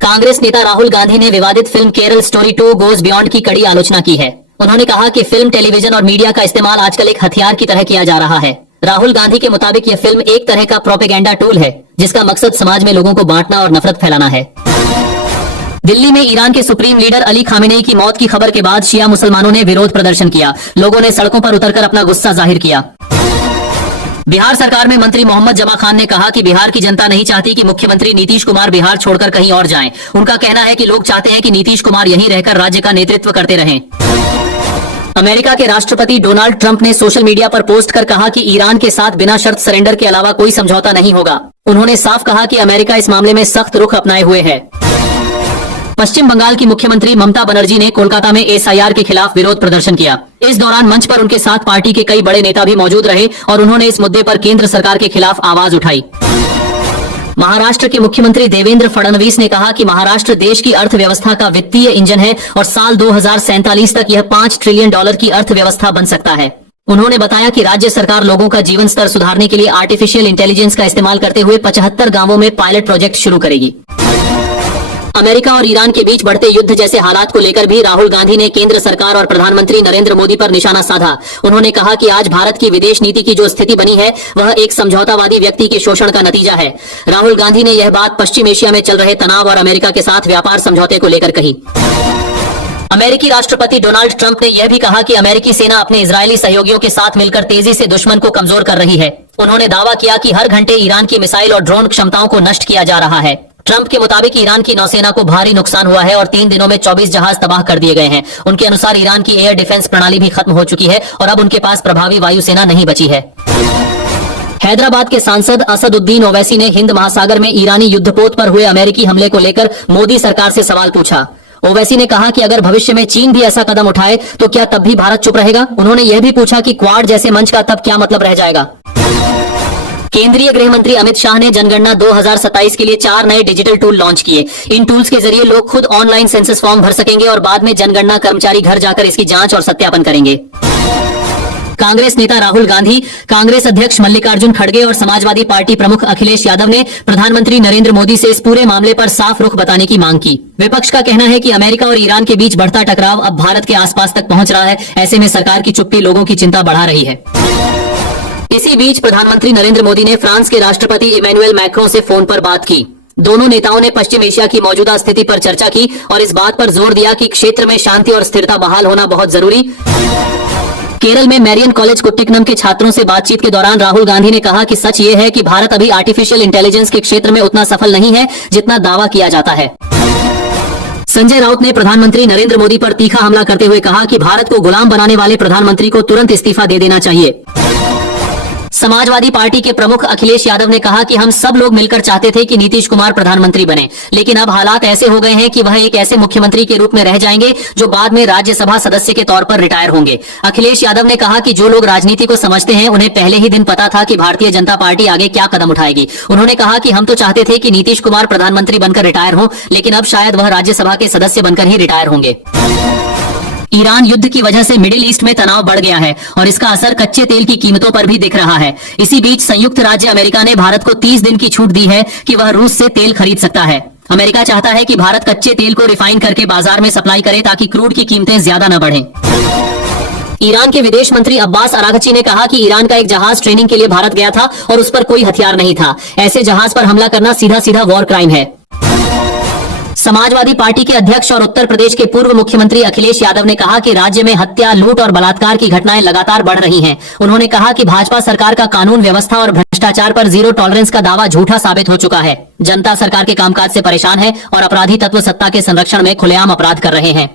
कांग्रेस नेता राहुल गांधी ने विवादित film Kerala story 2 goes beyond की कड़ी आलोचना की है। उन्होंने कहा कि फिल्म, टेलीविजन और मीडिया का इस्तेमाल आजकल एक हथियार की तरह किया जा रहा है। राहुल गांधी के मुताबिक यह फिल्म एक तरह का प्रोपेगेंडा टूल है, जिसका मकसद समाज में लोगों को बांटना और नफरत फैलाना है। दिल्ली में ईरान के सुप्रीम लीडर अली खामेनेई की मौत की खबर के बाद शिया मुसलमानों ने विरोध प्रदर्शन किया। लोगों ने सड़कों पर उतरकर अपना गुस्सा जाहिर किया। बिहार सरकार में मंत्री मोहम्मद जमा खान ने कहा कि बिहार की जनता नहीं चाहती कि मुख्यमंत्री नीतीश कुमार बिहार छोड़कर कहीं और जाएं। उनका कहना है कि लोग चाहते हैं कि नीतीश कुमार यहीं रहकर राज्य का नेतृत्व करते रहें। अमेरिका के राष्ट्रपति डोनाल्ड ट्रंप ने सोशल मीडिया पर पोस्ट कर कहा कि ईरान के साथ बिना शर्त सरेंडर के अलावा कोई समझौता नहीं होगा। उन्होंने साफ कहा कि अमेरिका इस मामले में सख्त रुख अपनाए हुए है। पश्चिम बंगाल की मुख्यमंत्री ममता बनर्जी ने कोलकाता में एसआईआर के खिलाफ विरोध प्रदर्शन किया। इस दौरान मंच पर उनके साथ पार्टी के कई बड़े नेता भी मौजूद रहे और उन्होंने इस मुद्दे पर केंद्र सरकार के खिलाफ आवाज उठाई। महाराष्ट्र के मुख्यमंत्री देवेंद्र फडणवीस ने कहा कि महाराष्ट्र देश की अर्थव्यवस्था का वित्तीय इंजन है और साल 2047 तक यह $5 ट्रिलियन की अर्थव्यवस्था बन सकता है। उन्होंने बताया कि राज्य सरकार लोगों का जीवन स्तर सुधारने के लिए आर्टिफिशियल इंटेलिजेंस का इस्तेमाल करते हुए 75 गांवों में पायलट प्रोजेक्ट शुरू करेगी। अमेरिका और ईरान के बीच बढ़ते युद्ध जैसे हालात को लेकर भी राहुल गांधी ने केंद्र सरकार और प्रधानमंत्री नरेंद्र मोदी पर निशाना साधा। उन्होंने कहा कि आज भारत की विदेश नीति की जो स्थिति बनी है वह एक समझौतावादी व्यक्ति के शोषण का नतीजा है। राहुल गांधी ने यह बात पश्चिम एशिया में चल रहे तनाव और अमेरिका के साथ व्यापार समझौते को लेकर कही। अमेरिकी राष्ट्रपति डोनाल्ड ट्रंप ने यह भी कहा कि अमेरिकी सेना अपने इजरायली सहयोगियों के साथ मिलकर तेजी से दुश्मन को कमजोर कर रही है। उन्होंने दावा किया कि हर घंटे ईरान की मिसाइल और ड्रोन क्षमताओं को नष्ट किया जा रहा है। ट्रंप के मुताबिक ईरान की नौसेना को भारी नुकसान हुआ है और 3 दिनों में 24 जहाज तबाह कर दिए गए हैं। उनके अनुसार ईरान की एयर डिफेंस प्रणाली भी खत्म हो चुकी है और अब उनके पास प्रभावी वायुसेना नहीं बची है। हैदराबाद के सांसद असदुद्दीन ओवैसी ने हिंद महासागर में ईरानी युद्धपोत पर हुए अमेरिकी हमले को लेकर मोदी सरकार से सवाल पूछा। ओवैसी ने कहा कि अगर भविष्य में चीन भी ऐसा कदम उठाए तो क्या तब भी भारत चुप रहेगा। उन्होंने यह भी पूछा कि क्वाड जैसे मंच का तब क्या मतलब रह जाएगा। केंद्रीय गृह मंत्री अमित शाह ने जनगणना 2027 के लिए 4 नए डिजिटल टूल लॉन्च किए। इन टूल्स के जरिए लोग खुद ऑनलाइन सेंसस फॉर्म भर सकेंगे और बाद में जनगणना कर्मचारी घर जाकर इसकी जांच और सत्यापन करेंगे। कांग्रेस नेता राहुल गांधी, कांग्रेस अध्यक्ष मल्लिकार्जुन खड़गे और समाजवादी पार्टी प्रमुख अखिलेश यादव ने प्रधानमंत्री नरेंद्र मोदी से इस पूरे मामले पर साफ रुख बताने की मांग की। विपक्ष का कहना है कि अमेरिका और ईरान के बीच बढ़ता टकराव अब भारत के आसपास तक पहुंच रहा है। ऐसे में सरकार की चुप्पी लोगों की चिंता बढ़ा रही है। इसी बीच प्रधानमंत्री नरेंद्र मोदी ने फ्रांस के राष्ट्रपति इमैनुअल मैक्रों से फोन पर बात की। दोनों नेताओं ने पश्चिम एशिया की मौजूदा स्थिति पर चर्चा की और इस बात पर जोर दिया कि क्षेत्र में शांति और स्थिरता बहाल होना बहुत जरूरी। केरल में मैरियन कॉलेज कुट्टिकनम के छात्रों से बातचीत के दौरान राहुल गांधी ने कहा कि सच ये है कि भारत अभी आर्टिफिशियल इंटेलिजेंस के क्षेत्र में उतना सफल नहीं है जितना दावा किया जाता है। संजय राउत ने प्रधानमंत्री नरेंद्र मोदी पर तीखा हमला करते हुए कहा कि भारत को गुलाम बनाने वाले प्रधानमंत्री को तुरंत इस्तीफा दे देना चाहिए। समाजवादी पार्टी के प्रमुख अखिलेश यादव ने कहा कि हम सब लोग मिलकर चाहते थे कि नीतीश कुमार प्रधानमंत्री बने, लेकिन अब हालात ऐसे हो गए हैं कि वह एक ऐसे मुख्यमंत्री के रूप में रह जाएंगे जो बाद में राज्यसभा सदस्य के तौर पर रिटायर होंगे। अखिलेश यादव ने कहा कि जो लोग राजनीति को समझते हैं उन्हें पहले ही दिन पता था कि भारतीय जनता पार्टी आगे क्या कदम उठाएगी। उन्होंने कहा कि हम तो चाहते थे कि नीतीश कुमार प्रधानमंत्री बनकर रिटायर हों, लेकिन अब शायद वह राज्यसभा के सदस्य बनकर ही रिटायर होंगे। ईरान युद्ध की वजह से मिडिल ईस्ट में तनाव बढ़ गया है और इसका असर कच्चे तेल की कीमतों पर भी दिख रहा है। इसी बीच संयुक्त राज्य अमेरिका ने भारत को 30 दिन की छूट दी है कि वह रूस से तेल खरीद सकता है। अमेरिका चाहता है कि भारत कच्चे तेल को रिफाइन करके बाजार में सप्लाई करे ताकि क्रूड की कीमतें ज्यादा न बढ़ें। ईरान के विदेश मंत्री अब्बास अरागची ने कहा कि ईरान का एक जहाज ट्रेनिंग के लिए भारत गया था और उस पर कोई हथियार नहीं था। ऐसे जहाज पर हमला करना सीधा सीधा वॉर क्राइम है। समाजवादी पार्टी के अध्यक्ष और उत्तर प्रदेश के पूर्व मुख्यमंत्री अखिलेश यादव ने कहा कि राज्य में हत्या, लूट और बलात्कार की घटनाएं लगातार बढ़ रही हैं। उन्होंने कहा कि भाजपा सरकार का कानून व्यवस्था और भ्रष्टाचार पर जीरो टॉलरेंस का दावा झूठा साबित हो चुका है। जनता सरकार के कामकाज से परेशान है और अपराधी तत्व सत्ता के संरक्षण में खुलेआम अपराध कर रहे हैं।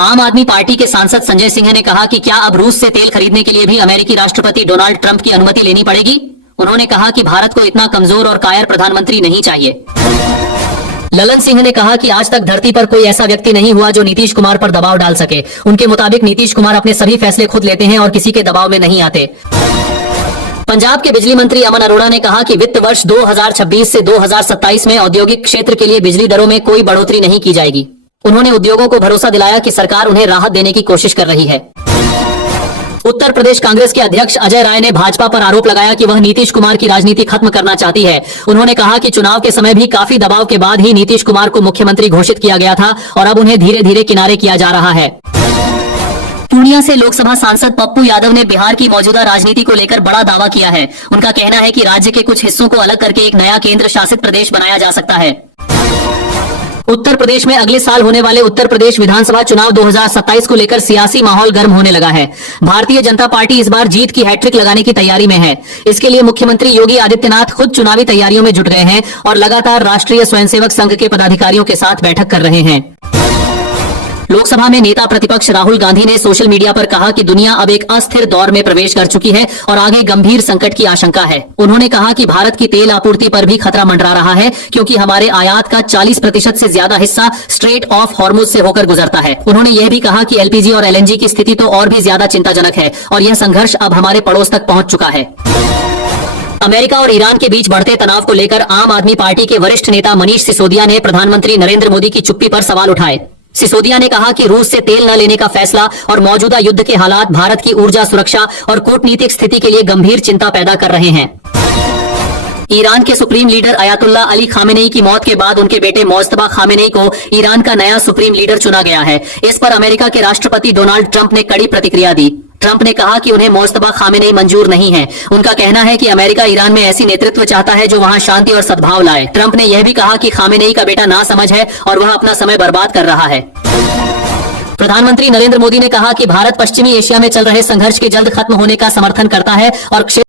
आम आदमी पार्टी के सांसद संजय सिंह ने कहा कि क्या अब रूस से तेल खरीदने के लिए भी अमेरिकी राष्ट्रपति डोनाल्ड ट्रंप की अनुमति लेनी पड़ेगी। उन्होंने कहा कि भारत को इतना कमजोर और कायर प्रधानमंत्री नहीं चाहिए। ललन सिंह ने कहा कि आज तक धरती पर कोई ऐसा व्यक्ति नहीं हुआ जो नीतीश कुमार पर दबाव डाल सके। उनके मुताबिक नीतीश कुमार अपने सभी फैसले खुद लेते हैं और किसी के दबाव में नहीं आते। पंजाब के बिजली मंत्री अमन अरोड़ा ने कहा कि वित्त वर्ष 2026 से 2027 में औद्योगिक क्षेत्र के लिए बिजली दरों में कोई बढ़ोतरी नहीं की जाएगी। उन्होंने उद्योगों को भरोसा दिलाया कि सरकार उन्हें राहत देने की कोशिश कर रही है। उत्तर प्रदेश कांग्रेस के अध्यक्ष अजय राय ने भाजपा पर आरोप लगाया कि वह नीतीश कुमार की राजनीति खत्म करना चाहती है। उन्होंने कहा कि चुनाव के समय भी काफी दबाव के बाद ही नीतीश कुमार को मुख्यमंत्री घोषित किया गया था और अब उन्हें धीरे धीरे किनारे किया जा रहा है। पूर्णिया से लोकसभा सांसद पप्पू यादव ने बिहार की मौजूदा राजनीति को लेकर बड़ा दावा किया है। उनका कहना है कि राज्य के कुछ हिस्सों को अलग करके एक नया केंद्र शासित प्रदेश बनाया जा सकता है। उत्तर प्रदेश में अगले साल होने वाले उत्तर प्रदेश विधानसभा चुनाव 2027 को लेकर सियासी माहौल गर्म होने लगा है। भारतीय जनता पार्टी इस बार जीत की हैट्रिक लगाने की तैयारी में है। इसके लिए मुख्यमंत्री योगी आदित्यनाथ खुद चुनावी तैयारियों में जुट गए हैं और लगातार राष्ट्रीय स्वयंसेवक संघ के पदाधिकारियों के साथ बैठक कर रहे हैं। लोकसभा में नेता प्रतिपक्ष राहुल गांधी ने सोशल मीडिया पर कहा कि दुनिया अब एक अस्थिर दौर में प्रवेश कर चुकी है और आगे गंभीर संकट की आशंका है। उन्होंने कहा कि भारत की तेल आपूर्ति पर भी खतरा मंडरा रहा है, क्योंकि हमारे आयात का 40% से ज्यादा हिस्सा स्ट्रेट ऑफ हॉर्मुज से होकर गुजरता है। उन्होंने यह भी कहा कि एलपीजी और एलएनजी की स्थिति तो और भी ज्यादा चिंताजनक है और यह संघर्ष अब हमारे पड़ोस तक पहुंच चुका है। अमेरिका और ईरान के बीच बढ़ते तनाव को लेकर आम आदमी पार्टी के वरिष्ठ नेता मनीष सिसोदिया ने प्रधानमंत्री नरेंद्र मोदी की चुप्पी पर सवाल उठाए। सिसोदिया ने कहा कि रूस से तेल न लेने का फैसला और मौजूदा युद्ध के हालात भारत की ऊर्जा सुरक्षा और कूटनीतिक स्थिति के लिए गंभीर चिंता पैदा कर रहे हैं। ईरान के supreme leader Ayatollah Ali Khamenei की मौत के बाद उनके बेटे मोज्तबा खामेनेई को ईरान का नया सुप्रीम लीडर चुना गया है। इस पर अमेरिका के राष्ट्रपति डोनाल्ड ट्रंप ने कड़ी प्रतिक्रिया दी। ट्रंप ने कहा कि उन्हें मोज्तबा खामेनेई मंजूर नहीं है। उनका कहना है कि अमेरिका ईरान में ऐसी नेतृत्व चाहता है जो वहां शांति और सद्भाव लाए। ट्रंप ने यह भी कहा कि खामेनेई का बेटा नासमझ है और वह अपना समय बर्बाद कर रहा है। प्रधानमंत्री नरेंद्र मोदी ने कहा कि भारत पश्चिमी एशिया में चल रहे संघर्ष के जल्द खत्म होने का समर्थन करता है और